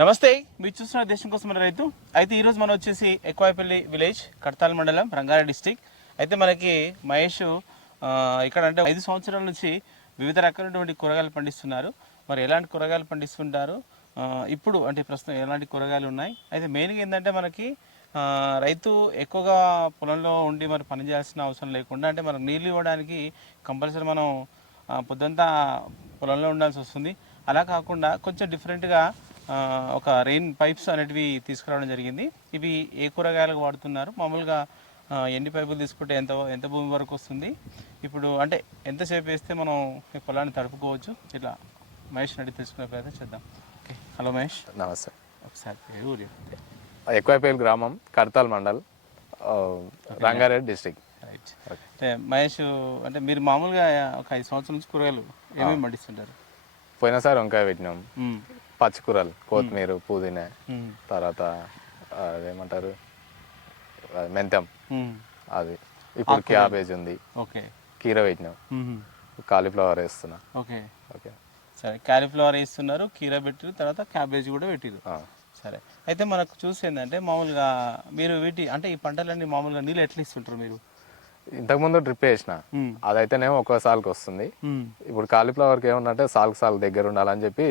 నమస్తే, మీరు చూస్తున్న దేశం కోసం మన రైతు. అయితే ఈరోజు మనం వచ్చేసి ఎక్కువైపల్లి విలేజ్, కడతాల్ మండలం, రంగారెడ్డి డిస్టిక్. అయితే మనకి మహేష్ ఇక్కడ అంటే 5 సంవత్సరాల నుంచి వివిధ రకాలైనటువంటి కూరగాయలు పండిస్తున్నారు. మరి ఎలాంటి కూరగాయలు పండిస్తుంటారు, ఇప్పుడు అంటే ప్రస్తుతం ఎలాంటి కూరగాయలు ఉన్నాయి, అయితే మెయిన్గా ఏంటంటే మనకి రైతు ఎక్కువగా పొలంలో ఉండి మరి పని చేయాల్సిన అవసరం లేకుండా, అంటే మనకు నీళ్ళు ఇవ్వడానికి కంపల్సరీ మనం పొద్దుంతా పొలంలో ఉండాల్సి వస్తుంది. అలా కాకుండా కొంచెం డిఫరెంట్గా ఒక రెయిన్ పైప్స్ అనేటివి తీసుకురావడం జరిగింది. ఇవి ఏ కూరగాయలకు వాడుతున్నారు, మామూలుగా ఎన్ని పైపులు తీసుకుంటే ఎంత ఎంత భూమి వరకు వస్తుంది, ఇప్పుడు అంటే ఎంతసేపు వేస్తే మనం ఈ పొలాన్ని తడుపుకోవచ్చు, ఇట్లా మహేష్ అడిగి తెలుసుకునే ప్రయత్నం చేద్దాం. Okay, hello Mahesh. నమస్తే. ఒకసారి ఊరి ఎక్కువైపల్లి గ్రామం, కడతాల్ మండల్, రంగారెడ్డి డిస్టిక్. రైట్. అంటే మహేష్, అంటే మీరు మామూలుగా ఒక 5 సంవత్సరాల నుంచి కూరగాయలు ఏమేమి పండిస్తుంటారు? పోయినసారి వంకాయ పెట్టినాం, పచ్చికూరలు, కొత్తిమీర, పుదీనా, తర్వాత అదేమంటారు మెంతం, అది ఇప్పుడు క్యాబేజ్ ఉంది, ఓకే, కీర పెట్టినాం, కాలీఫ్లవర్ వేస్తున్నా. ఓకే ఓకే, సరే. కాలీఫ్లవర్ వేస్తున్నారు, కీర పెట్టారు, తర్వాత క్యాబేజ్ కూడా పెట్టారు. సరే. అయితే మనకు చూసి ఏంటంటే మామూలుగా మీరు అంటే ఈ పంటలన్నీ మామూలుగా నీళ్ళు ఎట్లా ఇస్తుంటారు మీరు? ఇంతకుముందు డ్రిప్ వేసిన, అదైతేనేమో ఒక్కోసారికి వస్తుంది. ఇప్పుడు కాలీఫ్లవర్కి ఏమన్నంటే సాల్ దగ్గర ఉండాలని చెప్పి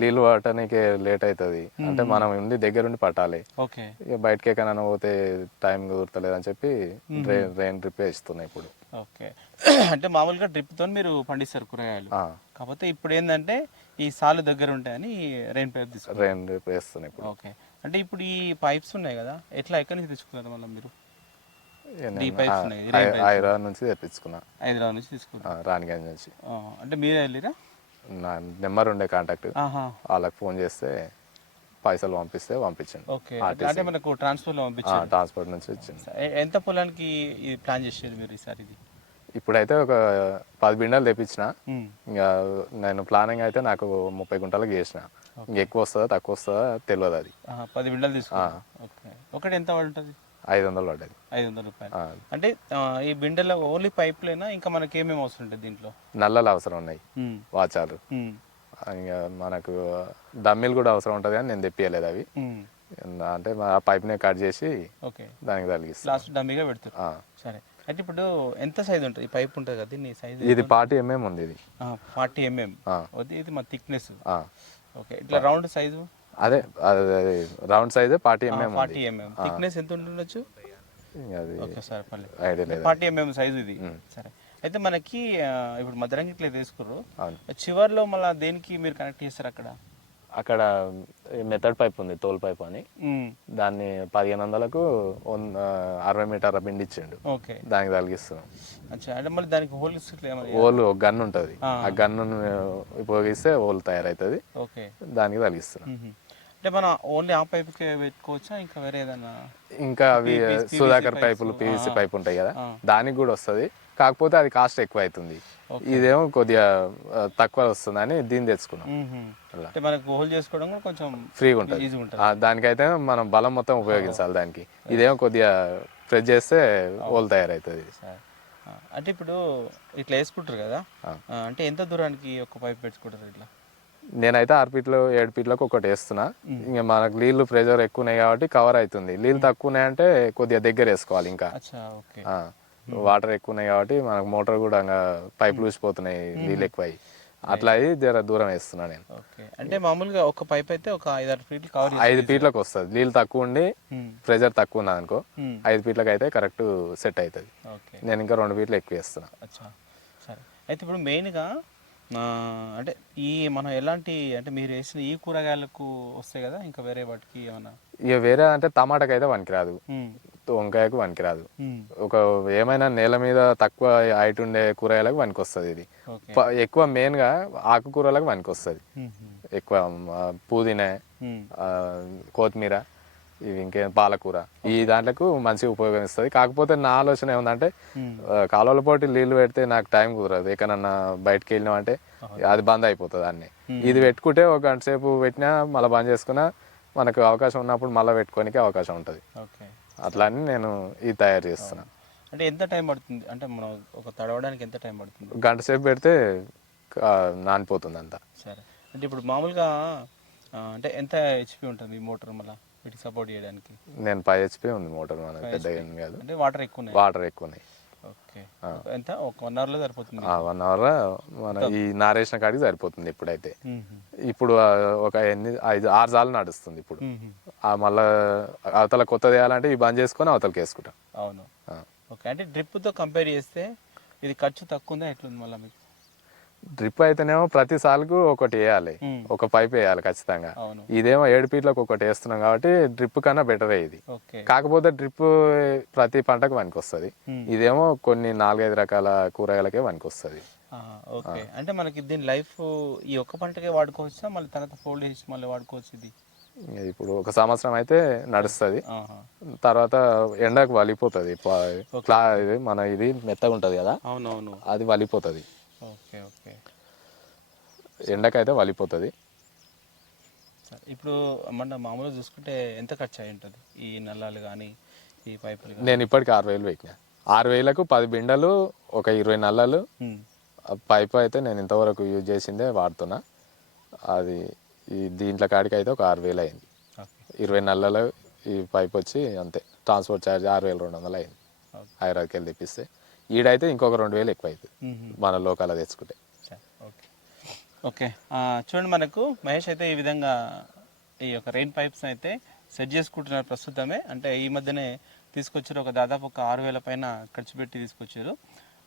నీళ్ళు పట్టడానికి లేట్ అవుతుంది. అంటే మనం ఉండి దగ్గరుండి పట్టాలి. ఇక బయటకి ఎక్కడైనా పోతే టైం కుదరలేదు అని చెప్పి రెయిన్ డ్రిప్ వేస్తున్నాయి ఇప్పుడు. ఓకే. అంటే మామూలుగా డ్రిప్ తో మీరు పండిస్తారు కూరగాయలు, కాకపోతే ఇప్పుడు ఏంటంటే ఈ సాలు దగ్గర ఉంటాయని రెయిన్ పైప్ తీసుకుంటారు, రెయిన్ డ్రిప్ వేస్తున్నాయి ఇప్పుడు. ఓకే. అంటే ఇప్పుడు ఈ పైప్స్ ఉన్నాయి కదా, ఎట్లా ఎక్కడి నుంచి తీసుకున్నారు మళ్ళీ మీరు? హైదరాబాద్ నుంచి తెప్పించుకున్నా. హైదరాబాద్ నుంచి తీసుకున్నా, రాణిగంజ్ నుంచి. అంటే మీరే వెళ్ళిరా? నా నెంబర్ ఉండే కాంటాక్ట్, వాళ్ళకి ఫోన్ చేస్తే పైసలు పంపించండి. ఓకే. అంటే మనకు ట్రాన్స్పోర్ట్ లో పంపించారు, ట్రాన్స్పోర్ట్ నుంచి వచ్చింది. ఎంత పొలానికి ప్లాన్ చేసారు మీరు ఈసారి? ఇది ఇప్పుడైతే ఒక 10 బిండాలు తెప్పించిన. ఇంకా నేను ప్లానింగ్ అయితే నాకు 30 గుంటలకు చేసిన. ఇంకా ఎక్కువ వస్తుందా తక్కువ వస్తుందా తెలియదు. అది 10 బిండాలు తీసుకున్నా. ఓకే. ఒకటి ఎంత పడుతుంది? 500 పడ్డది. 500 రూపాయలు. అంటే ఈ బిండెలో ఓన్లీ పైప్లేనా, ఇంకా మనకి ఏమేమి అవసరం ఉంటుంది దీంట్లో? నల్లలు అవసరం ఉన్నాయి, వాచాలు, ఇంకా మనకు డమ్మీలు కూడా అవసరం ఉంటుంది, కానీ నేను తెప్పియలేదు అవి. అంటే ఆ పైప్ని కట్ చేసి దానికి తగిలిస్తాను, లాస్ట్ డమ్మీగా పెడతారు. సరే. అయితే ఇప్పుడు ఎంత సైజ్ ఉంటుంది ఈ పైప్? ఉంటుంది కదా దీని సైజ్? ఇది 40 mm ఉంది. ఇది 40 mm. ఇది మన థిక్నెస్. ఓకే. ఇట్లా రౌండ్ సైజు? అదే round size 40 mm. 40 mm. Thickness ఎంత ఉండొచ్చు? అది ఒకసారి 40 mm సైజు ఇది. సరే. అయితే మనకి ఇప్పుడు మధ్యరంగి ఇట్లా తీసుకుర్రు, చివర్లో మళ్ళీ దేనికి మీరు కనెక్ట్ చేస్తారు? అక్కడ మెథడ్ పైప్ ఉంది, తోల్ పైప్ అని. దాన్ని 1500కు 60 మీటర్ల బిండి ఇచ్చిండు, దానికి తగిలిస్తున్నాం. అంటే మళ్ళీ దానికి హోల్ ఒక గన్ ఉంటుంది, ఆ గన్ను ఉపయోగిస్తే హోల్ తయారవుతుంది, దానికి తగిలిస్తున్నాం. అంటే మనం ఓన్లీ ఆ పైప్ పెట్టుకోవచ్చా, ఇంకా వేరే ఏదైనా? ఇంకా అవి సుధాకర్ పైపులు, PVC పైప్ ఉంటాయి కదా, దానికి కూడా వస్తుంది. కాకపోతే అది కాస్ట్ ఎక్కువ అవుతుంది. ఇదేమో కొద్దిగా తక్కువ వస్తుంది అని దీన్ని తెచ్చుకున్నాం. మనకు హోల్ చేసుకోవడం కొంచెం ఫ్రీగా ఉంటుంది. దానికైతే మనం బలం మొత్తం ఉపయోగించాలి దానికి. ఇదేమో కొద్దిగా ప్రెస్ చేస్తే హోల్ తయారవుతుంది. అంటే ఇప్పుడు ఇట్లా వేసుకుంటారు కదా, అంటే ఎంత దూరానికి ఒక పైప్ పెట్టుకుంటారు ఇట్లా? నేనైతే 6 ఫీట్లు 7 ఫీట్లకు ఒకటి వేస్తున్నా. ఇంకా మనకు నీళ్లు ప్రెషర్ ఎక్కువ ఉన్నాయి కాబట్టి కవర్ అవుతుంది. నీళ్ళు తక్కువ ఉన్నాయంటే కొద్దిగా దగ్గర వేసుకోవాలి. ఇంకా వాటర్ ఎక్కువ ఉన్నాయి కాబట్టి మనకు మోటార్ కూడా పైప్ లూసిపోతున్నాయి, నీళ్ళు ఎక్కువ అయ్యి. అట్లా అయ్యి జర దూరం వేస్తున్నా నేను. అంటే మామూలుగా ఒక పైప్ అయితే ఒక 5-6 ఫీట్లు కవర్ 5 ఫీట్లకు వస్తుంది. నీళ్ళు తక్కువ ఉండి ప్రెషర్ తక్కువ ఉన్నది అనుకో, 5 ఫీట్లకు అయితే కరెక్ట్ సెట్ అవుతుంది. నేను ఇంకా 2 ఫీట్లు ఎక్కువ వేస్తున్నా. సరే. అయితే ఇప్పుడు మెయిన్గా అంటే ఈ మనం ఎలాంటి, అంటే మీరు వేసిన ఈ కూరగాయలకు వస్తాయి కదా, ఇంకా వేరే వాటికి ఏమన్నా? ఇక వేరే అంటే టమాటాకి అయితే పనికిరాదు, వంకాయకు పనికిరాదు. ఒక ఏమైనా నేల మీద తక్కువ హైట్ ఉండే కూరగాయలకు పనికొస్తుంది ఇది. ఎక్కువ మెయిన్ గా ఆకుకూరలకు పనికొస్తుంది. ఎక్కువ పుదీనా, కొత్తిమీర, ఇవి ఇంకేం పాలకూర, ఈ దాంట్లకు మంచిగా ఉపయోగిస్తుంది. కాకపోతే నా ఆలోచన ఏముందంటే, కాలువల పోటీ నీళ్లు పెడితే నాకు టైం కుదరదు. ఎక్కడన్నా బయటకు వెళ్ళినాం అంటే అది బంద్ అయిపోతుంది అన్నీ. ఇది పెట్టుకుంటే ఒక గంట సేపు పెట్టినా మళ్ళీ బంద్ చేసుకున్నా మనకు అవకాశం ఉన్నప్పుడు మళ్ళీ పెట్టుకోనికి అవకాశం ఉంటుంది. అట్లా అని నేను ఇది తయారు చేస్తున్నా. అంటే ఎంత టైం పడుతుంది? అంటే మనం ఒక తడవడానికి ఎంత టైం పడుతుంది? గంట సేపు పెడితే నానిపోతుంది అంతా. సరే. అంటే ఇప్పుడు మామూలుగా అంటే ఎంత హెచ్పి ఉంటుంది ఈ మోటార్ మళ్ళీ వీటికి సపోర్ట్ చేయడానికి? నేను 5 HP ఉంది మోటార్, మనకి పెద్దగా ఏం కాదు. అంటే వాటర్ ఎక్కువ ఉన్నాయి? వాటర్ ఎక్కువ ఉన్నాయి. ఓకే. ఎంత ఒక 1 అవర్లో సరిపోతుంది? 1 అవర్ మన ఈ నారేసిన కాడికి సరిపోతుంది ఇప్పుడైతే. ఇప్పుడు ఒక 5-6 సార్లు నడుస్తుంది ఇప్పుడు. మళ్ళీ అవతల కొత్తది వేయాలంటే ఇవి బంద్ చేసుకొని అవతలకి వేసుకుంటాం. అవును. ఓకే. అంటే డ్రిప్తో కంపేర్ చేస్తే ఇది ఖర్చు తక్కువ ఉందా ఎట్లుంది మళ్ళీ మీకు? డ్రిప్ అయితేనేమో ప్రతి సార్కు ఒకటి వేయాలి, ఒక పైప్ వేయాలి ఖచ్చితంగా. ఇదేమో 7 ఫీట్లకు ఒకటి వేస్తున్నాం కాబట్టి డ్రిప్ కన్నా బెటరే ఇది. కాకపోతే డ్రిప్ ప్రతి పంటకు పనికి వస్తుంది, ఇదేమో కొన్ని 4-5 రకాల కూరగాయలకే పనికి వస్తుంది. ఓకే. అంటే మనకి దీని లైఫ్ ఈ ఒక్క పంటకే వాడుకోవచ్చా, మళ్ళీ తర్వాత ఫోల్డ్ చేసి మళ్ళీ వాడుకోవచ్చు? ఇది ఇప్పుడు 1 సంవత్సరం అయితే నడుస్తుంది, తర్వాత ఎండకు వలిపోతుంది. మన ఇది మెత్తగా ఉంటుంది కదా, అవునవును, అది వలిపోతుంది. Okay okay. ఎండకైతే వలిపోతుంది. ఇప్పుడు మన మామూలుగా చూసుకుంటే ఎంత ఖర్చు అయి ఉంటుంది ఈ నల్లాలు కానీ ఈ పైపులు? నేను ఇప్పటికి 6,000 పెట్టినా. 6,000కు 10 బిండలు, ఒక 20 నల్లలు. పైపు అయితే నేను ఇంతవరకు యూజ్ చేసిందే వాడుతున్నా. అది ఈ దీంట్లో కాడికి అయితే ఒక 6,000 అయింది. 20 నల్లలు ఈ పైప్ వచ్చి అంతే. ట్రాన్స్పోర్ట్ ఛార్జ్ 6,200 అయింది హైదరాబాద్కి వెళ్ళి తెప్పిస్తే. ఈడైతే ఇంకొక 2,000 ఎక్కువ అవుతుంది మన లోకల్ తెచ్చుకుంటే. Okay okay. చూడండి, మనకు మహేష్ అయితే ఈ విధంగా ఈ యొక్క రెయిన్ పైప్స్ అయితే సెట్ చేసుకుంటున్నారు ప్రస్తుతమే. అంటే ఈ మధ్యనే తీసుకొచ్చారు, ఒక దాదాపు ఒక 6,000 పైన ఖర్చు పెట్టి తీసుకొచ్చారు.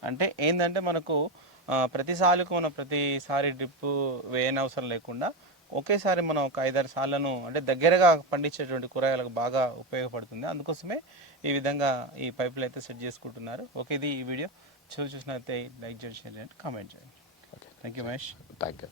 అంటే ఏంటంటే మనకు ప్రతిసారికి మనం ప్రతిసారి డ్రిప్ వేయని అవసరం లేకుండా ఒకేసారి మనం ఒక 5-6 సార్లను అంటే దగ్గరగా పండించేటువంటి కూరగాయలకు బాగా ఉపయోగపడుతుంది. అందుకోసమే ఈ విధంగా ఈ పైపులు అయితే సెట్ చేసుకుంటున్నారు. ఓకే, ఇది ఈ వీడియో చూసినట్లయితే లైక్ చేయండి, షేర్ చేయండి, కామెంట్ చేయండి. Okay, thank you Mahesh. Thank you.